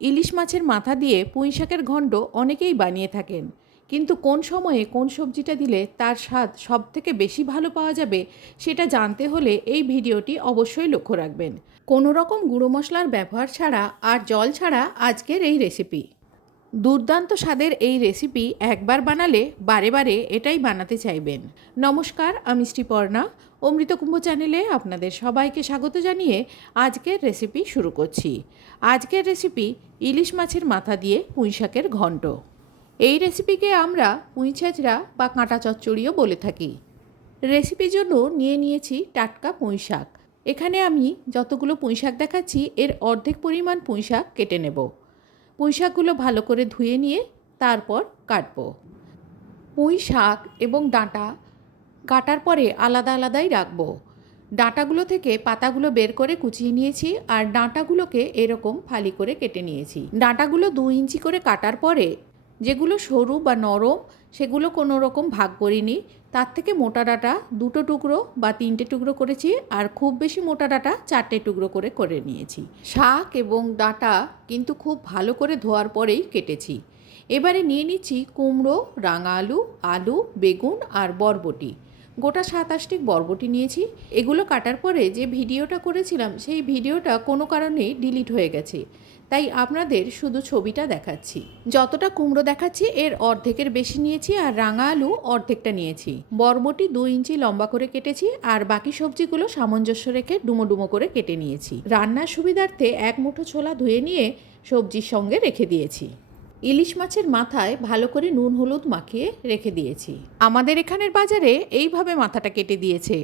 ইলিশ মাছের মাথা দিয়ে পুঁই শাকের ঘণ্ট অনেকেই বানিয়ে থাকেন, কিন্তু কোন সময়ে কোন সবজিটা দিলে তার স্বাদ সবথেকে বেশি ভালো পাওয়া যাবে সেটা জানতে হলে এই ভিডিওটি অবশ্যই লক্ষ্য রাখবেন। কোনো রকম গুঁড়ো মশলার ব্যবহার ছাড়া আর জল ছাড়া আজকের এই রেসিপি। দুর্দান্ত স্বাদের এই রেসিপি একবার বানালে বারে বারে এটাই বানাতে চাইবেন। নমস্কার, আমি শ্রীপর্ণা। অমৃতকুম্ভ চ্যানেলে আপনাদের সবাইকে স্বাগত জানিয়ে আজকের রেসিপি শুরু করছি। আজকের রেসিপি ইলিশ মাছের মাথা দিয়ে পুঁই শাকের ঘণ্ট। এই রেসিপিকে আমরা পুঁই ছ্যাঁচড়া বা কাঁটা চচ্চড়িও বলে থাকি। রেসিপির জন্য নিয়ে নিয়েছি টাটকা পুঁই শাক। এখানে আমি যতগুলো পুঁই শাক দেখাচ্ছি এর অর্ধেক পরিমাণ পুঁই শাক কেটে নেব। পুঁই শাকগুলো ভালো করে ধুয়ে নিয়ে তারপর কাটব। পুঁই শাক এবং ডাঁটা কাটার পরে আলাদা আলাদাই রাখবো। ডাঁটাগুলো থেকে পাতাগুলো বের করে কুচিয়ে নিয়েছি আর ডাঁটাগুলোকে এরকম ফালি করে কেটে নিয়েছি। ডাঁটাগুলো 2 ইঞ্চি করে কাটার পরে যেগুলো সরু বা নরম সেগুলো কোনো রকম ভাগ করিনি। তার থেকে মোটা ডাঁটা 2টো টুকরো বা 3টে টুকরো করেছি, আর খুব বেশি মোটা ডাঁটা 4টে টুকরো করে নিয়েছি। শাক এবং ডাঁটা কিন্তু খুব ভালো করে ধোয়ার পরেই কেটেছি। এবারে নিয়ে নিচ্ছি কুমড়ো, রাঙা আলু, আলু, বেগুন আর বরবটি। গোটা 7-8টি বরবটি নিয়েছি। এগুলো কাটার পরে যে ভিডিওটা করেছিলাম সেই ভিডিওটা কোনো কারণে ডিলিট হয়ে গেছে, তাই আপনাদের শুধু ছবিটা দেখাচ্ছি। যতটা কুমড়ো দেখাচ্ছি এর অর্ধেকের বেশি নিয়েছি, আর রাঙা আলু অর্ধেকটা নিয়েছি। বরবটি 2 ইঞ্চি লম্বা করে কেটেছি, আর বাকি সবজিগুলো সামঞ্জস্য রেখে ডুমো ডুমো করে কেটে নিয়েছি। রান্নার সুবিধার্থে 1 মুঠো ছোলা ধুয়ে নিয়ে সবজির সঙ্গে রেখে দিয়েছি। ইলিশ মাছের মাথায় ভালো করে নুন হলুদ মাখিয়ে রেখে দিয়েছি। আমাদের এখানের বাজারে এইভাবে মাথাটা কেটে দিয়েছে।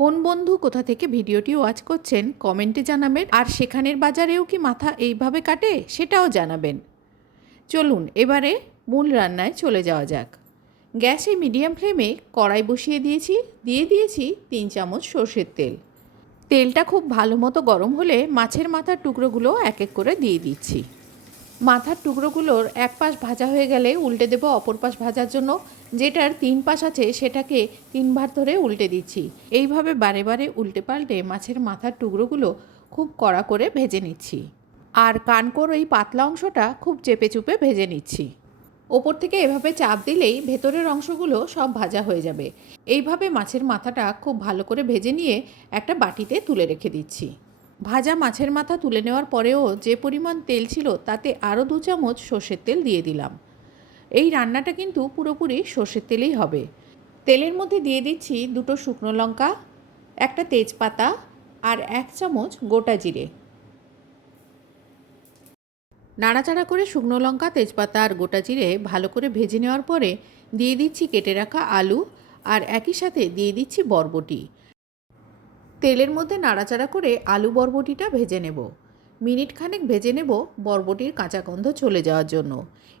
কোন বন্ধু কোথা থেকে ভিডিওটি ওয়াচ করছেন কমেন্টে জানাবেন, আর সেখানের বাজারেও কি মাথা এইভাবে কাটে সেটাও জানাবেন। চলুন এবারে মূল রান্নায় চলে যাওয়া যাক। গ্যাসে মিডিয়াম ফ্লেমে কড়াই বসিয়ে দিয়েছি 3 চামচ সর্ষের তেল। তেলটা খুব ভালো মতো গরম হলে মাছের মাথার টুকরোগুলো এক এক করে দিয়ে দিচ্ছি। মাথার টুকরোগুলোর এক পাশ ভাজা হয়ে গেলে উল্টে দেবো অপর পাশ ভাজার জন্য। যেটার 3 পাশ আছে সেটাকে 3 বার ধরে উল্টে দিচ্ছি। এইভাবে বারে বারে উল্টে পাল্টে মাছের মাথার টুকরোগুলো খুব কড়া করে ভেজে নিচ্ছি, আর কানকোর এই পাতলা অংশটা খুব চেপে চুপে ভেজে নিচ্ছি। ওপর থেকে এভাবে চাপ দিলেই ভেতরের অংশগুলো সব ভাজা হয়ে যাবে। এইভাবে মাছের মাথাটা খুব ভালো করে ভেজে নিয়ে একটা বাটিতে তুলে রেখে দিচ্ছি। ভাজা মাছের মাথা তুলে নেওয়ার পরেও যে পরিমাণ তেল ছিল তাতে আরও 2 চামচ সর্ষের তেল দিয়ে দিলাম। এই রান্নাটা কিন্তু পুরোপুরি সর্ষের তেলেই হবে। তেলের মধ্যে দিয়ে দিচ্ছি 2টো শুকনো লঙ্কা, একটা তেজপাতা আর 1 চামচ গোটা জিরে। নাড়াচাড়া করে শুকনো লঙ্কা, তেজপাতা আর গোটা জিরে ভালো করে ভেজে নেওয়ার পরে দিয়ে দিচ্ছি কেটে রাখা আলু, আর একই সাথে দিয়ে দিচ্ছি বরবটি। তেলের মধ্যে নাড়াচাড়া করে আলু বরবটিটা ভেজে নেব। মিনিট খানেক ভেজে নেব বরবটির কাঁচা গন্ধ চলে যাওয়ার জন্য।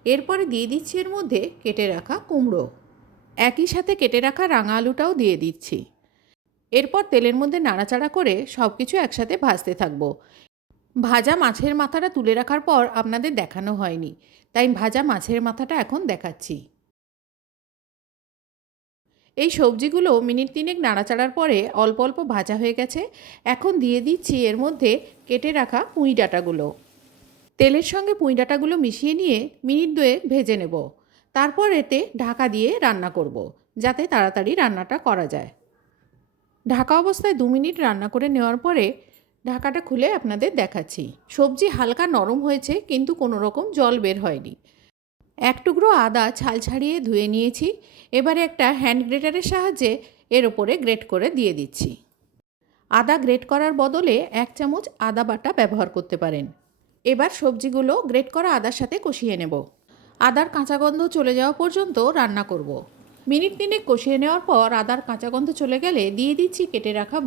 এরপরে দিয়ে দিচ্ছি এর মধ্যে কেটে রাখা কুমড়ো, একই সাথে কেটে রাখা রাঙা আলুটাও দিয়ে দিচ্ছি। এরপর তেলের মধ্যে নাড়াচাড়া করে সব কিছু একসাথে ভাজতে থাকবো। ভাজা মাছের মাথাটা তুলে রাখার পর আপনাদের দেখানো হয়নি, তাই ভাজা মাছের মাথাটা এখন দেখাচ্ছি। এই সবজিগুলো মিনিট 3 নাড়াচাড়ার পরে অল্প অল্প ভাজা হয়ে গেছে। এখন দিয়ে দিচ্ছি এর মধ্যে কেটে রাখা পুঁই ডাঁটাগুলো। তেলের সঙ্গে পুঁই ডাঁটাগুলো মিশিয়ে নিয়ে মিনিট 2 ভেজে নেব। তারপর এতে ঢাকা দিয়ে রান্না করব, যাতে তাড়াতাড়ি রান্নাটা করা যায়। ঢাকা অবস্থায় 2 মিনিট রান্না করে নেওয়ার পরে ঢাকাটা খুলে আপনাদের দেখাচ্ছি। সবজি হালকা নরম হয়েছে, কিন্তু কোনো রকম জল বের হয়নি। 1 টুকরো আদা ছাল ছাড়িয়ে ধুয়ে নিয়েছি। এবারে একটা হ্যান্ড গ্রেটারের সাহায্যে এর ওপরে গ্রেট করে দিয়ে দিচ্ছি। আদা গ্রেট করার বদলে 1 চামচ আদা বাটা ব্যবহার করতে পারেন। এবার সবজিগুলো গ্রেট করা আদার সাথে কষিয়ে নেব। আদার কাঁচা গন্ধ চলে যাওয়া পর্যন্ত রান্না করব। মিনিট 3 কষিয়ে নেওয়ার পর আদার কাঁচা গন্ধ চলে গেলে দিয়ে দিচ্ছি কেটে রাখা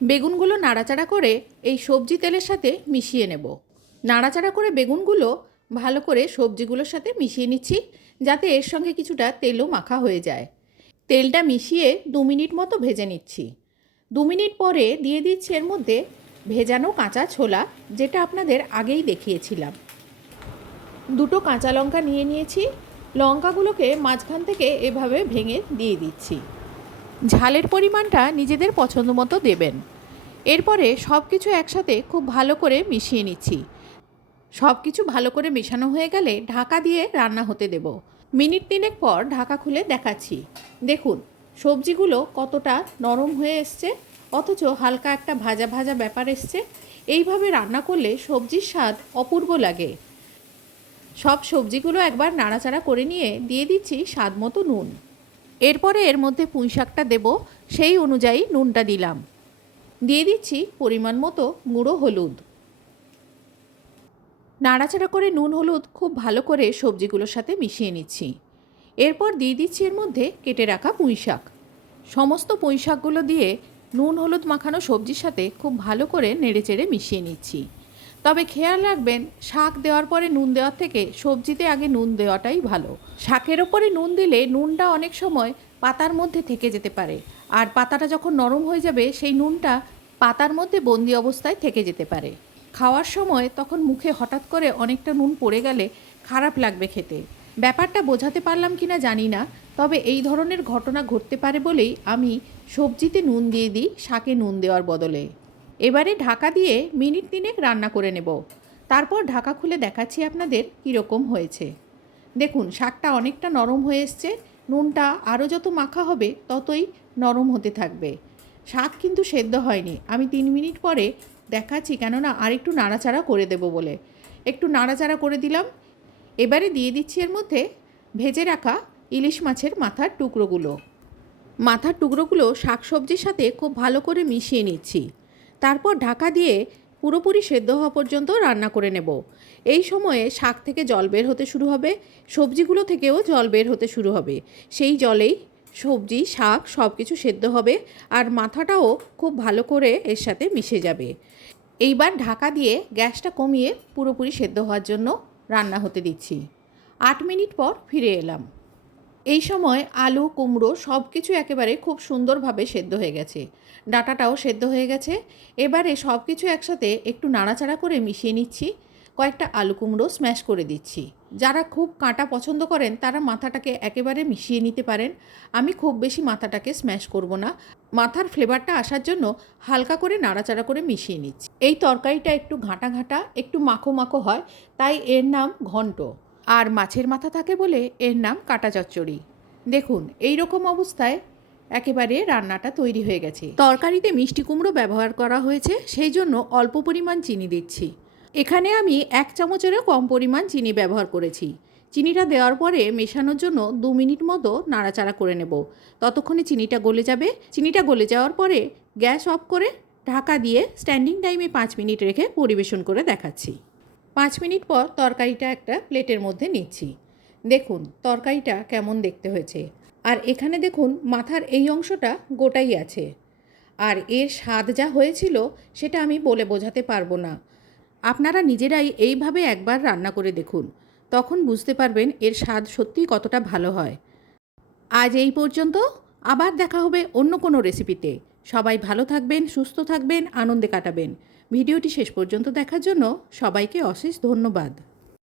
বেগুনগুলো নাড়াচাড়া করে এই সবজি তেলের সাথে মিশিয়ে নেব। নাড়াচাড়া করে বেগুনগুলো ভালো করে সবজিগুলোর সাথে মিশিয়ে নিচ্ছি, যাতে এর সঙ্গে কিছুটা তেলও মাখা হয়ে যায়। তেলটা মিশিয়ে 2 মিনিট মতো ভেজে নিচ্ছি। 2 মিনিট পরে দিয়ে দিচ্ছি এর মধ্যে ভেজানো কাঁচা ছোলা, যেটা আপনাদের আগেই দেখিয়েছিলাম। 2টো কাঁচা লঙ্কা নিয়ে নিয়েছি। লঙ্কাগুলোকে মাঝখান থেকে এভাবে ভেঙে দিয়ে দিচ্ছি। ঝালের পরিমাণটা নিজেদের পছন্দ মতো দেবেন। এরপরে সব কিছু একসাথে খুব ভালো করে মিশিয়ে নিচ্ছি। সব কিছু ভালো করে মেশানো হয়ে গেলে ঢাকা দিয়ে রান্না হতে দেব। মিনিট 3 পর ঢাকা খুলে দেখাচ্ছি। দেখুন সবজিগুলো কতটা নরম হয়ে এসছে, অথচ হালকা একটা ভাজা ভাজা ব্যাপার এসছে। এইভাবে রান্না করলে সবজির স্বাদ অপূর্ব লাগে। সব সবজিগুলো একবার নাড়াচাড়া করে নিয়ে দিয়ে দিচ্ছি স্বাদ মতো নুন। এরপরে এর মধ্যে পুঁই শাকটা দেব, সেই অনুযায়ী নুনটা দিলাম। দিয়ে দিচ্ছি পরিমাণ মতো গুঁড়ো হলুদ। নাড়াচাড়া করে নুন হলুদ খুব ভালো করে সবজিগুলোর সাথে মিশিয়ে নিচ্ছি। এরপর দিয়ে দিচ্ছি এর মধ্যে কেটে রাখা পুঁই শাক। সমস্ত পুঁই শাকগুলো দিয়ে নুন হলুদ মাখানো সবজির সাথে খুব ভালো করে নেড়েচেড়ে মিশিয়ে নিচ্ছি। তবে খেয়াল রাখবেন, শাক দেওয়ার পরে নুন দেওয়ার থেকে সবজিতে আগে নুন দেওয়াটাই ভালো। শাকের ওপরে নুন দিলে নুনটা অনেক সময় পাতার মধ্যে থেকে যেতে পারে, আর পাতাটা যখন নরম হয়ে যাবে সেই নুনটা পাতার মধ্যে বন্দি অবস্থায় থেকে যেতে পারে। খাওয়ার সময় তখন মুখে হঠাৎ করে অনেকটা নুন পড়ে গেলে খারাপ লাগবে খেতে। ব্যাপারটা বোঝাতে পারলাম কিনা জানি না, তবে এই ধরনের ঘটনা ঘটতে পারে বলেই আমি সবজিতে নুন দিয়ে দিই শাকে নুন দেওয়ার বদলে। এবারে ঢাকা দিয়ে মিনিট 3 রান্না করে নেব। তারপর ঢাকা খুলে দেখাচ্ছি আপনাদের কীরকম হয়েছে। দেখুন শাকটা অনেকটা নরম হয়ে এসছে। নুনটা আরও যত মাখা হবে ততই নরম হতে থাকবে। শাক কিন্তু সেদ্ধ হয়নি, আমি 3 মিনিট পরে দেখাচ্ছি, কেননা আরেকটু নাড়াচাড়া করে দেব বলে। একটু নাড়াচাড়া করে দিলাম। এবারে দিয়ে দিচ্ছি এর মধ্যে ভেজে রাখা ইলিশ মাছের মাথার টুকরোগুলো। মাথার টুকরোগুলো শাক সবজির সাথে খুব ভালো করে মিশিয়ে নিচ্ছি। তারপর ঢাকা দিয়ে পুরোপুরি সেদ্ধ হওয়া পর্যন্ত রান্না করে নেব। এই সময়ে শাক থেকে জল বের হতে শুরু হবে, সবজিগুলো থেকেও জল বের হতে শুরু হবে। সেই জলেই সবজি শাক সব কিছু সেদ্ধ হবে, আর মাথাটাও খুব ভালো করে এর সাথে মিশে যাবে। এইবার ঢাকা দিয়ে গ্যাসটা কমিয়ে পুরোপুরি সেদ্ধ হওয়ার জন্য রান্না হতে দিচ্ছি। 8 মিনিট পর ফিরে এলাম। এই সময় আলু কুমড়ো সব কিছু একেবারে খুব সুন্দরভাবে সেদ্ধ হয়ে গেছে, ডাঁটাটাও সেদ্ধ হয়ে গেছে। এবারে সব কিছু একসাথে একটু নাড়াচাড়া করে মিশিয়ে নিচ্ছি। কয়েকটা আলু কুমড়ো স্ম্যাশ করে দিচ্ছি। যারা খুব কাঁটা পছন্দ করেন তারা মাথাটাকে একেবারে মিশিয়ে নিতে পারেন। আমি খুব বেশি মাথাটাকে স্ম্যাশ করব না, মাথার ফ্লেভারটা আসার জন্য হালকা করে নাড়াচাড়া করে মিশিয়ে নিচ্ছি। এই তরকারিটা একটু ঘাঁটা ঘাঁটা একটু মাখো মাখো হয়, তাই এর নাম ঘন্ট। আর মাছের মাথা থাকে বলে এর নাম কাটা চচ্চড়ি। দেখুন এই রকম অবস্থায় একেবারে রান্নাটা তৈরি হয়ে গেছে। তরকারিতে মিষ্টি কুমড়ো ব্যবহার করা হয়েছে, সেই জন্য অল্প পরিমাণ চিনি দিচ্ছি। এখানে আমি 1 চামচেরও কম পরিমাণ চিনি ব্যবহার করেছি। চিনিটা দেওয়ার পরে মেশানোর জন্য 2 মিনিট মতো নাড়াচাড়া করে নেব। ততক্ষণে চিনিটা গলে যাবে। চিনিটা গলে যাওয়ার পরে গ্যাস অফ করে ঢাকা দিয়ে স্ট্যান্ডিং টাইমে 5 মিনিট রেখে পরিবেশন করে দেখাচ্ছি। 5 মিনিট পর তরকারিটা একটা প্লেটের মধ্যে নিচ্ছি। দেখুন তরকারিটা কেমন দেখতে হয়েছে। আর এখানে দেখুন মাথার এই অংশটা গোটাই আছে। আর এর স্বাদ যা হয়েছিল সেটা আমি বলে বোঝাতে পারবো না। আপনারা নিজেরাই এইভাবে একবার রান্না করে দেখুন, তখন বুঝতে পারবেন এর স্বাদ সত্যিই কতটা ভালো হয়। আজ এই পর্যন্ত, আবার দেখা হবে অন্য কোনো রেসিপিতে। সবাই ভালো থাকবেন, সুস্থ থাকবেন, আনন্দে কাটাবেন। ভিডিওটি শেষ পর্যন্ত দেখার জন্য সবাইকে অশেষ ধন্যবাদ।